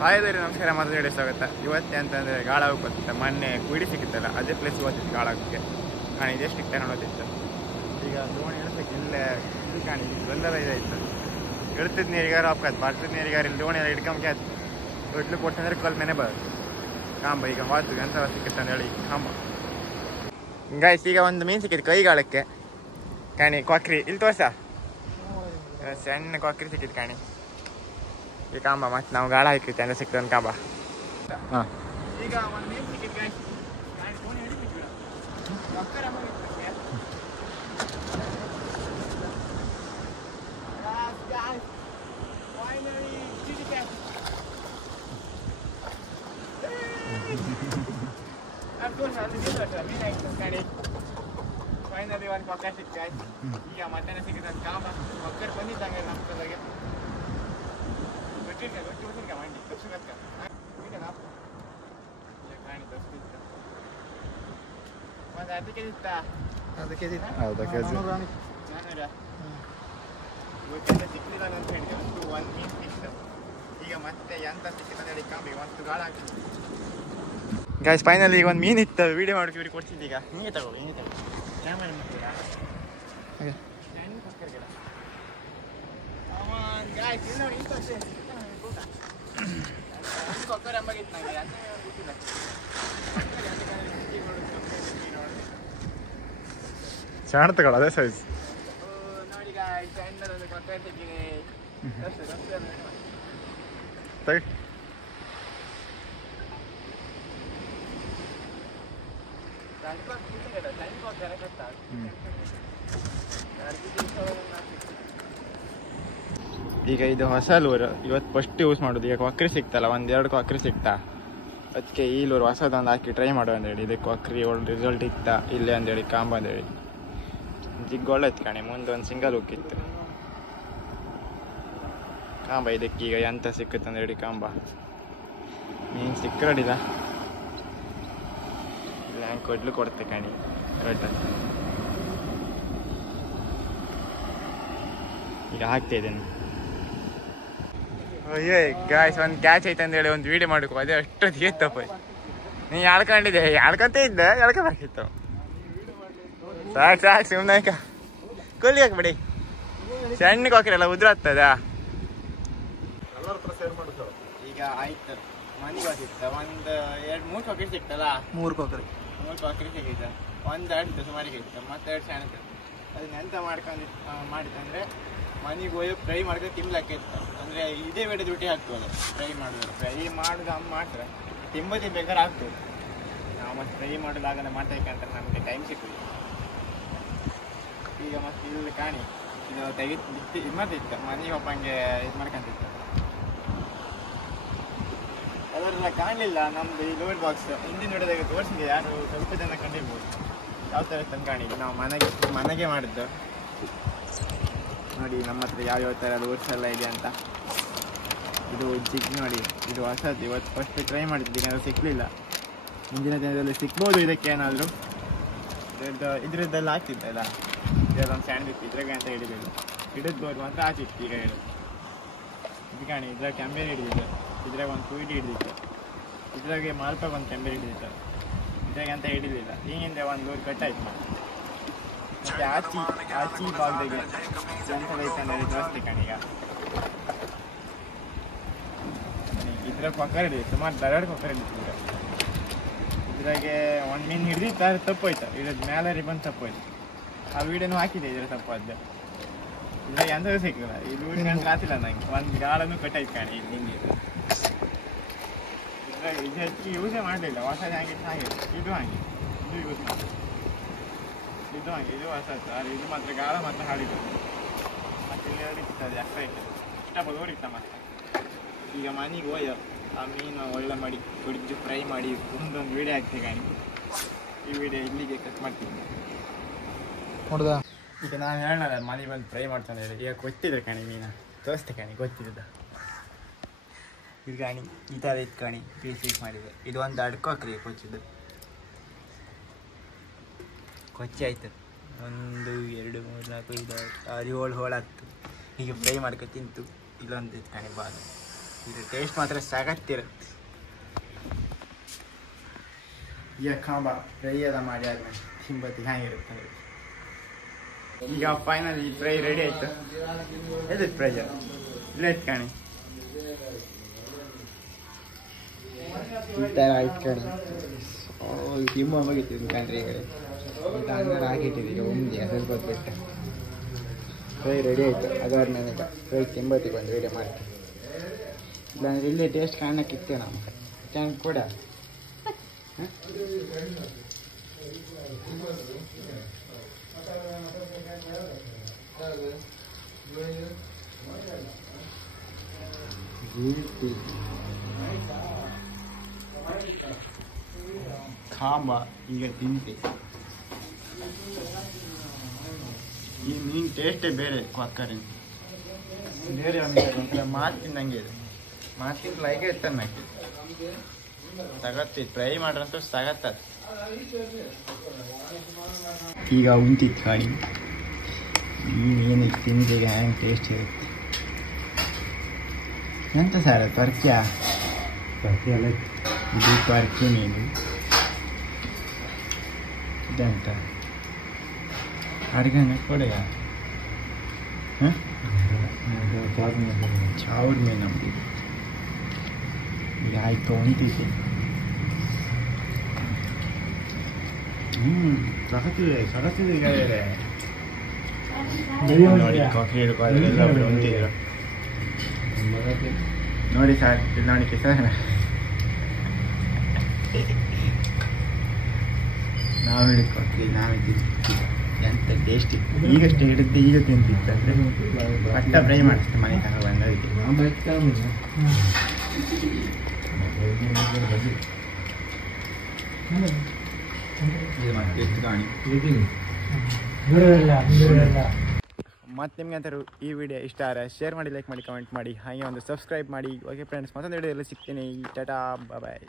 ಹಾಯದರಿ ನಮಸ್ಕಾರ ಮತ್ತೆ ಹೇಳಿ ಸ್ವಾಗತ. ಇವತ್ತೇ ಅಂತಂದರೆ ಗಾಳ ಹೋಗ್ಬತ್ತ ಮೊನ್ನೆ ಕುಡಿ ಸಿಕ್ಕಿತ್ತಲ್ಲ ಅದೇ ಪ್ಲೇಸ್ ಹೋಗ್ತಿತ್ತು ಗಾಳಕ್ಕೆ ಕಾಣಿ ಇದೆಷ್ಟು ಇಷ್ಟ ನೋಡೋದಿತ್ತು. ಈಗ ದೋಣಿ ಇಳಿಸಕ್ಕೆ ಇಲ್ಲೇ ಇದು ಕಾಣಿ ಇಲ್ಲೆಲ್ಲರ ಇದಾಯ್ತು. ಇಳ್ತಿದ್ ನೀರಿಗಾರ ಹಾಕೋದು ಬರ್ತಿದ್ ನೀರಿಗಾರ ಇಲ್ಲಿ ದೋಣಿ ಎಲ್ಲ ಹಿಡ್ಕೊಂಬಕ್ಕೆ ಆಯ್ತು. ತೊಟ್ಲು ಕೊಟ್ಟಂದ್ರೆ ಕಲ್ ಮೇಲೆ ಬರೋದು ಕಾಂಬ. ಈಗ ಹೋಗ್ತೀವಿ ಅಂತ ಸಿಕ್ಕಿತ್ತು ಅಂತ ಹೇಳಿ ಕಾಂಬ ಗಾಯ್ಸ್. ಈಗ ಒಂದು ಮೀನು ಸಿಕ್ಕಿತ್ತು ಕೈಗಾಳಕ್ಕೆ ಕಾಣಿ ಕೊಕ್ರಿ ಇಲ್ಲಿ ತೋರ್ಸ ಸಣ್ಣ ಕೊಕ್ರಿ ಸಿಕ್ಕಿತ್ತು ಕಾಣಿ ಈ ಕಾಂಬ. ಮತ್ತೆ ನಾವು ಗಾಳ ಹಾಕಿರ್ತೀವಿ ಅಂದ್ರೆ ಸಿಕ್ತು ಒಂದು ಕಾಂಬ. ಹಾಂ ಈಗ ಒಂದು ಮೀನು ಸಿಕ್ಕಿತ್ತು ಗಾಯ್ಸ್. ಫೈನಲಿ ಒಂದು ಕೊಕ್ಕ ಸಿಕ್ಕ. ಈಗ ಮಧ್ಯಾಹ್ನ ಸಿಕ್ಕಿದ ಒಂದು ಕಾಂಬ ಕೊಕ್ಕರ್ ಬಂದಿದ್ದಂಗೆ ನಮ್ಮ ಕಡೆಗೆ ಗೊತ್ತಿರ್ಕ ಮಂಡಿ ತಪ್ಪಿಸ್ಕ ಕಾಣಿ ತಪ್ಪಿಸ್ತ ಒಂದು ಅರ್ಧ ಕೆಜಿ ಇತ್ತಾ? ಅರ್ಧ ಕೆಜಿ ನಾನೂರ ಇವತ್ತೆಲ್ಲ ಸಿಕ್ಲಿಲ್ಲ ಅಂತ ಹೇಳಿದೆ. ಒಂದು ಮೀನು ಸಿಕ್ತು. ಈಗ ಮತ್ತೆ ಎಂತ ಸಿಕ್ಕಿತ್ತು ಅಂತ ಹೇಳಿ ಕಾಂಬಿ ಒಂದು ಗಾಳ ಹಾಕಿ ಗಾಯ್ಸ್. ಫೈನಲಿ ಈಗ ಒಂದು ಮೀನು ಇತ್ತು ವೀಡಿಯೋ ಮಾಡೋಕೆ ಇವ್ರಿಗೆ ಕೊಡ್ತಿದ್ದೆ. ಈಗ ಹಿಂಗೆ ತಗೊಳ್ಳಿ ಹಿಂಗೆ ತಗೊಳ್ಳಿ ಕ್ಯಾಮರಾ ಮಾಡ್ತೀರಾ ಹಾಗೆ ನಾನು ಕೊಕ್ಕರ್ ಗಿಡ ಗಾಯ್ಸ್. ಇಲ್ಲ ನೋಡಿ ಇಂತ ಕೊಕ್ಕರ್ ಅಂಬಾಗಿತ್ತು ನನಗೆ ಅಂತ ಗೊತ್ತಿಲ್ಲ. ಚಾಣ ತಗೊಳ್ಳ ಅದೇ ಸೈಜ್ ನೋಡಿ ಗಾಯ್ಸ್. ಸಣ್ಣದೊಂದು ಕೊಕ್ಕರ್ ಸಿಕ್ಕಿದೆ. ತಗ ಈಗ ಇದು ಹೊಸ ಲೂರು ಇವತ್ತು ಫಸ್ಟ್ ಯೂಸ್ ಮಾಡೋದು. ಈಗ ಕೊಕ್ಕರಿ ಸಿಕ್ತಲ್ಲ ಒಂದೆರಡು ಕೊಕ್ಕರಿ ಸಿಕ್ತಾ ಅದಕ್ಕೆ ಈ ಲೂರು ಹೊಸದೊಂದು ಹಾಕಿ ಟ್ರೈ ಮಾಡುವ ಅಂದೇಳಿ. ಇದಕ್ಕೆ ಕೊಕ್ಕರಿ ಒಳ್ಳೆ ರಿಸಲ್ಟ್ ಇತ್ತ ಇಲ್ಲೇ ಅಂದೇಳಿ ಕಾಂಬ ಅಂದೇಳಿ ಜಿಗ್ ಒಳ್ಳೆತ್ತು ಕಣೆ. ಮುಂದೆ ಒಂದು ಸಿಂಗಲ್ ಹೋಗಿತ್ತು ಕಾಂಬ. ಇದಕ್ಕೆ ಈಗ ಎಂತ ಸಿಕ್ಕುತ್ತೆ ಅಂದೇಳಿ ಕಾಂಬ ಮೀನು ಸಿಕ್ಕರಡಿಲ್ಲ ಇಲ್ಲ ಹಂಗೆ ಕೊಡ್ಲು ಕೊಡ್ತೆ ಕಣಿ ಕರೆಕ್ಟ್. ಈಗ ಹಾಕ್ತಾ ಇದ್ದೇನೆ. ಅಯ್ಯೋ ಗಾಯ್ಸ್ ಒಂದು ಕ್ಯಾಚ್ ಐತೆ ಅಂತೇಳಿ ಒಂದು ವೀಡಿಯೋ ಮಾಡಬೇಕು. ಅದೇ ಅಷ್ಟೊತ್ತಿಗೆ ತಪ್ಪ ನೀ ಎಳ್ಕೊಂಡಿದ್ದೆ ಎಳ್ಕೊಂತ ಇದ್ದೆ ಎಳ್ಕೊಬೇಕಿತ್ತು. ಸಾಕು ಸಾಕು ಸುಮ್ಮನೆ ಕೊಲ್ಲಿ ಹಾಕ್ಬಿಡಿ. ಸಣ್ಣ ಕೊಕ್ಕರೆಲ್ಲ ಉದುರಾಗ್ತದ. ಈಗ ಆಯ್ತು ಮನೆಗೆ ಹೋಗಿತ್ತ ಒಂದು ಮೂರು ಕೊಕ್ಕರಿ ಸಿಕ್ತಲ್ಲ. ಮೂರು ಕೊಕ್ಕರಿ ಸಿಕ್ಕಿತ್ತು. ಒಂದು ಎರಡು ಸುಮಾರಿಗೆ ಇತ್ತು ಮತ್ತೆ ಎರಡು ಸಣ್ಣದು. ಅದನ್ನ ಎಂತ ಮಾಡಿತ್ತಂದರೆ ಮನೆಗೆ ಹೋಗಿ ಫ್ರೈ ಮಾಡಿದ್ರೆ ತಿನ್ಲಕ್ಕಿತ್ತು. ಅಂದರೆ ಇದೇ ಬೇಡ ದುಡ್ಡಿ ಹಾಕ್ಬೋದು ಫ್ರೈ ಮಾಡೋದು ಅಮ್ಮ ಮಾಡ್ತಾರೆ ತಿನ್ಬೇಕಾದ್ರೆ ಆಗ್ತದೆ. ನಾವು ಮತ್ತೆ ಫ್ರೈ ಮಾಡೋದಾಗಲ್ಲ ಮಾಡ್ಬೇಕಂತ ನಮಗೆ ಟೈಮ್ ಸಿಕ್ಕಿದೆ. ಈಗ ಮತ್ತೆ ಇಲ್ಲಿ ಕಾಣಿ ಇದು ತೆಗಿತ್ತು ಇದು ಮಾಡ್ತಿತ್ತು ಮನೆಗೆ ಒಪ್ಪಂಗೆ ಇದು ಮಾಡ್ಕೊಂತಿತ್ತು. ಅದರೆಲ್ಲ ಕಾಣಲಿಲ್ಲ ನಮ್ಮದು ಈ ಲೋಡ್ ಬಾಕ್ಸ್ ಹಿಂದಿನ ನೋಡಿದಾಗ ತೋರಿಸಿದೆ. ಯಾರು ಸ್ವಲ್ಪ ಜನ ಕಂಡಿರ್ಬೋದು ಯಾವ ಥರ ತಂದು ಕಾಣಿ. ನಾವು ಮನೆಗೆ ಮಾಡಿದ್ದು ನೋಡಿ. ನಮ್ಮ ಹತ್ರ ಯಾವ್ಯಾವ ಥರ ಲೋಡ್ಸ್ ಎಲ್ಲ ಇದೆ ಅಂತ. ಇದು ಜಿಗ್ ನೋಡಿ ಇದು ಹೊಸದು ಇವತ್ತು ಫಸ್ಟ್ ಟ್ರೈ ಮಾಡಿದ್ದು. ಈಗ ಸಿಕ್ಕಲಿಲ್ಲ. ಮುಂದಿನ ದಿನದಲ್ಲಿ ಸಿಗ್ಬೋದು ಇದಕ್ಕೆ ಏನಾದರೂ. ಇದ್ರದ್ದೆಲ್ಲ ಆಗ್ತಿದ್ದಲ್ಲ ಇದೊಂದು ಸ್ಟ್ಯಾಂಡ್ ಇತ್ತು ಇದ್ರಾಗೆ ಅಂತ ಹಿಡಿದಿದ್ದು ಹಿಡಿದ್ಬೋದು ಮಾತ್ರ ಆಚಿತ್ತು. ಈಗ ಹೇಳಿ ಇದು ಕಾಣಿ ಇದ್ರಾಗ ಕೆಂಬೇರಿ ಹಿಡಿದಿದ್ದು ಇದ್ರಾಗ ಒಂದು ಕುಯ್ಡಿ ಹಿಡಿದಿತ್ತು ಇದ್ರಾಗೆ ಮಾಲ್ಪಾಗ ಒಂದು ಕೆಂಬೇರಿ ಹಿಡಿದಿತ್ತು ಇದ್ರಾಗೆ ಅಂತ ಹಿಡಿಲಿಲ್ಲ. ಹಿಂಗಿಂದ ಒಂದು ಲೋಡ್ ಕಟ್ಟಾಯ್ತು. ಮತ್ತೆ ಆಚಿ ಭಾಗದಾಗೆ ಎಂಥದೈತೆ ತೋರಿಸ್ತೆ ಕಣೀಗ. ಇದ್ರಾಗ ಕೊಕ್ಕರ್ ಹಿಡಿದು ಸುಮಾರು ಎರಡು ಕೊಕ್ಕರ್ ಹಿಡಿತು. ಇದ್ರಾಗೆ ಒಂದು ಮೀನು ಹಿಡಿದಿತ್ತು ಅದು ತಪ್ಪೋಯ್ತು. ಇದ್ರದ್ದು ಮೇಲೆ ರಿಬನ್ ತಪ್ಪೋಯ್ತು. ಆ ವೀಡಿಯೋನು ಹಾಕಿದೆ ಇದ್ರ ತಪ್ಪದ್ದು. ಇದ್ರಾಗ ಎಂಥದ್ದು ಸಿಕ್ಕಿಲ್ಲ. ಇದು ಊರಿನಂತ ಆತಿಲ್ಲ ನಂಗೆ. ಒಂದು ಗಾಳನೂ ಕಟ್ಟಾಯ್ತು ಕಾಣಿ ಇಲ್ಲಿ ಹಿಂಗೆ. ಇದ್ರಾಗ ಇದು ಹೆಚ್ಚು ಯೂಸೇ ಮಾಡಲಿಲ್ಲ. ಹೊಸದು ಹಾಗೆ ಇದು ಹಾಗೆ ಇದು ಯೂಸ್ ಮಾಡಿ ಇದು ಹಾಗೆ ಇದು ಹೊಸದು. ಆದರೆ ಇದು ಮಾತ್ರ ಗಾಳ ಮಾತ್ರ ಹಾಡಿದ್ದು. ಮತ್ತೆ ಇಲ್ಲಿ ಹೊಡಿತದೆ ಅಷ್ಟೇ ಐತೆ ಇಷ್ಟಪಟ್ಟು ಹೊಡಿತ ಮತ್ತೆ. ಈಗ ಮನೆಗೆ ಹೋಯೋ ಆ ಮೀನು ಒಳ್ಳೆ ಮಾಡಿ ಕುಡಿದು ಫ್ರೈ ಮಾಡಿ ಒಂದೊಂದು ವೀಡಿಯೋ ಹಾಕ್ತೀವಿ ಕಾಣಿ. ಈ ವಿಡಿಯೋ ಇಲ್ಲಿಗೆ ಕಟ್ ಮಾಡ್ತೀನಿ ನೋಡ್ದ. ಈಗ ನಾನು ಹೇಳಲ್ಲ ಮನೆಗೆ ಬಂದು ಫ್ರೈ ಮಾಡ್ತಾನೆ ಹೇಳಿ. ಈಗ ಗೊತ್ತಿದೆ ಕಾಣಿ ಮೀನು ತೋರಿಸ್ತೆ ಕಾಣಿ ಗೊತ್ತಿದ್ದ. ಇದು ಕಾಣಿ ಈ ಥರ ಇತ್ತು ಕಾಣಿ ಪೀಸ್ ಮಾಡಿದೆ. ಇದು ಒಂದು ಅಡ್ಕೋಕ್ರಿ ಕೊಚ್ಚಿದ್ದು ಕೊಚ್ಚಿ ಆಯ್ತು. 1 2 3 4 5 6 7 ಹೋಳಾಗ್ತು. ಹೀಗೆ ಫ್ರೈ ಮಾಡ್ಕೊ ತಿಂತು. ಇಲ್ಲೊಂದು ಕಾಣಿ ಬಾಲ್ ಇದು ಟೇಸ್ಟ್ ಮಾತ್ರ ಸಗತ್ತಿರುತ್ತೆ. ಈಗ ಕಾಂಬ ಫ್ರೈ ಎಲ್ಲ ಮಾಡಿ ಆದ್ಮೇಲೆ ತಿಂಬತ್ತಿ ಹೇಗಿರುತ್ತೆ. ಈಗ ಫೈನಲಿ ಫ್ರೈ ರೆಡಿ ಆಯ್ತು. ಎಲ್ಲಿತ್ತು ಫ್ರೈ? ಇಲ್ಲ ಇಟ್ಕಣಿ, ಈ ಥರ ಇಟ್ಕಣಿ. ತಿಂಬ ಮುಗಿತಿದ್ದು ಕಂಡ್ರಿ. ಈ ಕಡೆ ಅಂಗಡಿ ಹಾಕಿಟ್ಟಿದೆ. ಈಗ ಒಂದು ಸ್ವಲ್ಪ ಬಿಟ್ಟು ಫ್ರೈ ರೆಡಿ ಆಯಿತು. ಅದಾದ್ಮೇಲೆ ಈಗ ಫ್ರೈ ತಿಂಬತ್ತಿ ಬಂದು ರೆಡಿ ಮಾಡ್ತೀವಿ. ಇಲ್ಲಾಂದ್ರೆ ಇಲ್ಲೇ ಟೇಸ್ಟ್ ಕಾಣಕ್ಕಿತ್ತೇವೆ ನಮ್ಗೆ ಚೆನ್ನಾಗಿ ಕೂಡ. ಕಾಂಬ ಈಗ ತಿಂತಿ. ಈ ಮೀನು ಟೇಸ್ಟೇ ಬೇರೆ. ಕೊಕ್ಕರಿ ಬೇರೆ ಒಂಥರ ಮಾತು ತಿಂದಂಗೆ ಇದೆ. ಮಾತು ತಿನ್ಲಾಗೆ ತನ್ನಕ್ಕೆ ಸಗತ್ತಿ. ಫ್ರೈ ಮಾಡ್ರಂತೂ ಸಗತ್ತ. ಈಗ ಉಂಟಿತ್ತು ಗಾಡಿ. ಈ ಮೀನು ತಿಂದಿಗ ಹ್ಯಾಂಗೆ ಟೇಸ್ಟ್ ಇರುತ್ತೆ. ಎಂತ ಸರ್ ತ್ವರ್ಕ್ಯ? ಅಲ್ಲ, ಇದು ತ್ವರ್ಕಿ ಮೀನು. ಇದಂತ ಅರ್ಗನ ಕೊಡೆಯ ಚಾವ್ರ ಮೀನು ನಮ್ಗೆ. ಈಗ ಆಯ್ತು ಉಂಟಿದೆ. ಸಗತ್ತಿದೆ ಸಗತ್ತಿದೆ. ಈಗ ನೋಡಿ ಕಾಫಿ ಹಿಡ್ಕೊಳ್ಳೆಲ್ಲ ಉಂಟಿದ್ರು ನೋಡಿ ಸರ್. ಇಲ್ಲಿ ನೋಡಿ ಸರ್, ನಾವು ಹಿಡ್ಕೊತೀವಿ, ನಾವೇ ತಿಂತೀವಿ. ಎಂತ ಟೇಸ್ಟ್ ಇತ್ತು. ಈಗಷ್ಟೇ ಹಿಡಿದು ಈಗ ತಿಂತಿತ್ತು. ಅಂದರೆ ಪಟ್ಟ ಫ್ರೈ ಮಾಡಿಸ್ತೆ ಮನೆ ತನಕ ಬಂದದಕ್ಕೆ. ಮತ್ತು ನಿಮ್ಗೆ ಅಂತಾರು ಈ ವಿಡಿಯೋ ಇಷ್ಟ ಆದರೆ ಶೇರ್ ಮಾಡಿ, ಲೈಕ್ ಮಾಡಿ, ಕಮೆಂಟ್ ಮಾಡಿ, ಹಾಗೆ ಒಂದು ಸಬ್ಸ್ಕ್ರೈಬ್ ಮಾಡಿ. ಓಕೆ ಫ್ರೆಂಡ್ಸ್, ಮತ್ತೊಂದು ವಿಡಿಯೋದಲ್ಲಿ ಸಿಗ್ತೀನಿ. ಟಾಟಾ, ಬಾಯ್.